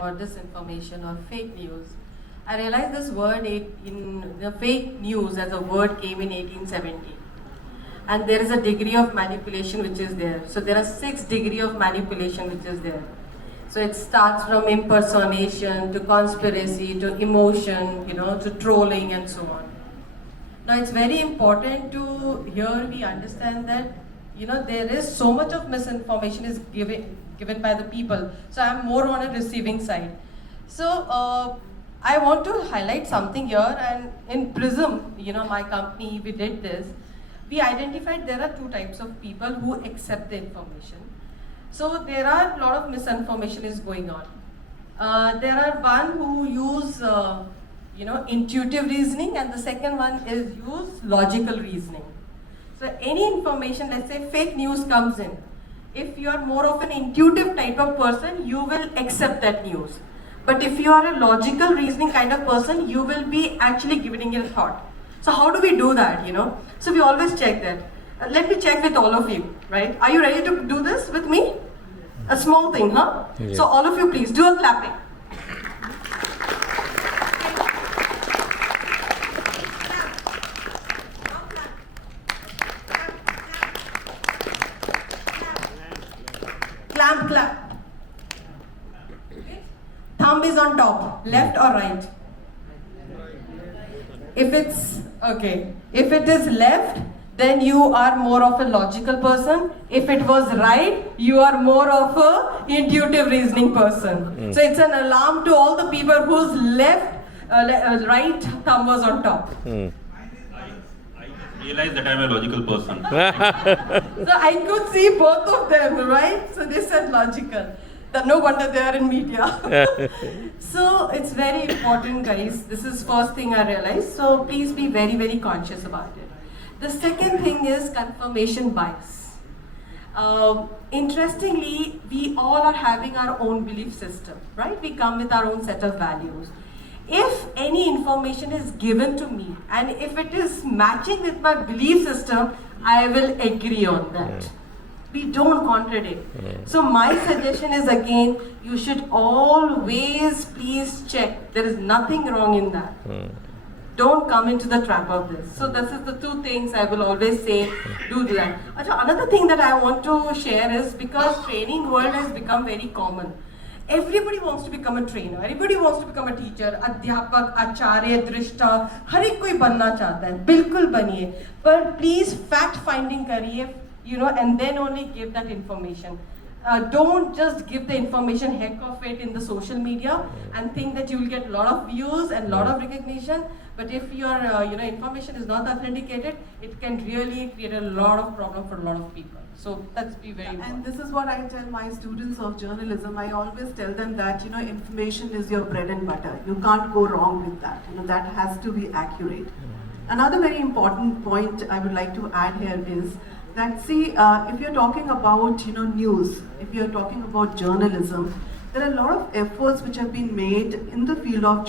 or disinformation or fake news. I realized this word in the fake news as a word came in 1870. And there is a degree of manipulation which is there. So there are 6 degrees of manipulation which is there. So it starts from impersonation to conspiracy to emotion, to trolling and so on. Now it's very important to here we understand that there is so much of misinformation is given by the people. So I'm more on a receiving side. So I want to highlight something here, and in Prism, my company, we did this. We identified there are 2 types of people who accept the information. So there are a lot of misinformation is going on. There are one who use intuitive reasoning, and the second one is use logical reasoning. So any information, let's say fake news comes in. If you are more of an intuitive type of person, you will accept that news. But if you are a logical reasoning kind of person, you will be actually giving it a thought. So how do we do that, So we always check that. Let me check with all of you, right? Are you ready to do this with me? A small thing, huh? Yeah. So all of you please do a clapping. Clap, clap. Thumb is on top, left or right? If it's, okay. If it is left, then you are more of a logical person. If it was right, you are more of a intuitive reasoning person. So it's an alarm to all the people whose right thumb was on top. I realize that I'm a logical person. So I could see both of them, right? So they said logical. No wonder they are in media. So it's very important, guys. This is first thing I realized. So please be very, very conscious about it. The second thing is confirmation bias. Interestingly, we all are having our own belief system, right? We come with our own set of values. If any information is given to me and if it is matching with my belief system, I will agree on that. We don't contradict. So my suggestion is again, you should always please check. There is nothing wrong in that. Don't come into the trap of this. So this is the 2 things I will always say, do that. Another thing that I want to share is because training world has become very common. Everybody wants to become a trainer. Everybody wants to become a teacher. Adhyapak, Acharya, Drishta, हर एक कोई बनना चाहता है. बिल्कुल बनिए. But please fact finding करिए, and then only give that information. Don't just give the information heck of it in the social media and think that you will get a lot of views and a lot of recognition. But if your information is not authenticated, it can really create a lot of problem for a lot of people. So that's be very important. And this is what I tell my students of journalism. I always tell them that information is your bread and butter. You can't go wrong with that. That has to be accurate. Another very important point I would like to add here is that if you're talking about news, if you're talking about journalism, there are a lot of efforts which have been made in the field of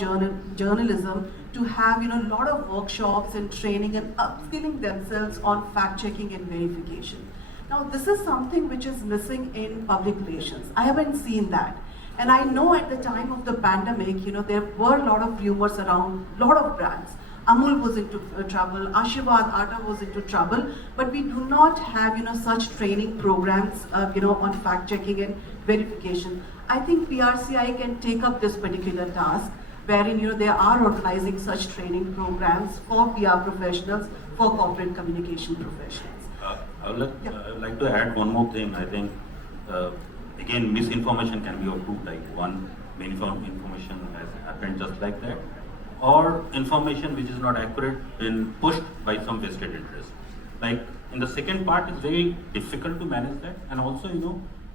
journalism to have a lot of workshops and training and upskilling themselves on fact checking and verification. Now this is something which is missing in public relations. I haven't seen that. And I know at the time of the pandemic, there were a lot of rumors around a lot of brands. Amul was into trouble, Ashirwad Atta was into trouble, but we do not have such training programs on fact checking and verification. I think PRCI can take up this particular task, wherein they are organizing such training programs for PR professionals, for corporate communication professionals. I would like to add one more thing. I think again, misinformation can be of 2 types. One, information has happened just like that, or information which is not accurate been pushed by some vested interest. Like in the second part, it's very difficult to manage that, and also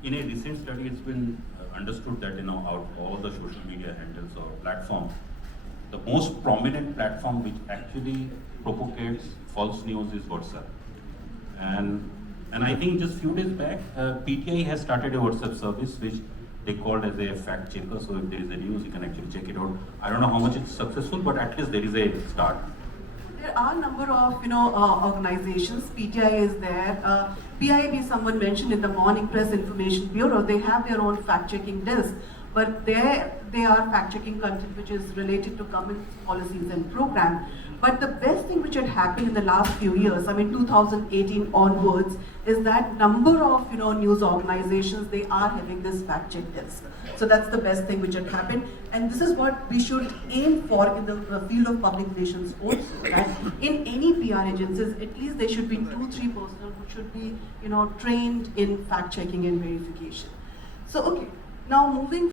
in a recent study, it's been understood that out of all the social media handles or platforms, the most prominent platform which actually propagates false news is WhatsApp. And I think just few days back, PTI has started a WhatsApp service which they called as a fact checker. So if there is a news, you can actually check it out. I don't know how much it's successful, but at least there is a start. There are a number of organizations. PTI is there. PIB, someone mentioned in the Morning Press Information Bureau, they have their own fact-checking desk. but there they are fact-checking content which is related to government policies and program. But the best thing which had happened in the last few years, I mean 2018 onwards, is that number of news organizations, they are having this fact-check desk. So that's the best thing which had happened, and this is what we should aim for in the field of public relations also. That in any PR agencies, at least there should be 2-3 personnel who should be trained in fact-checking and verification. So okay, now moving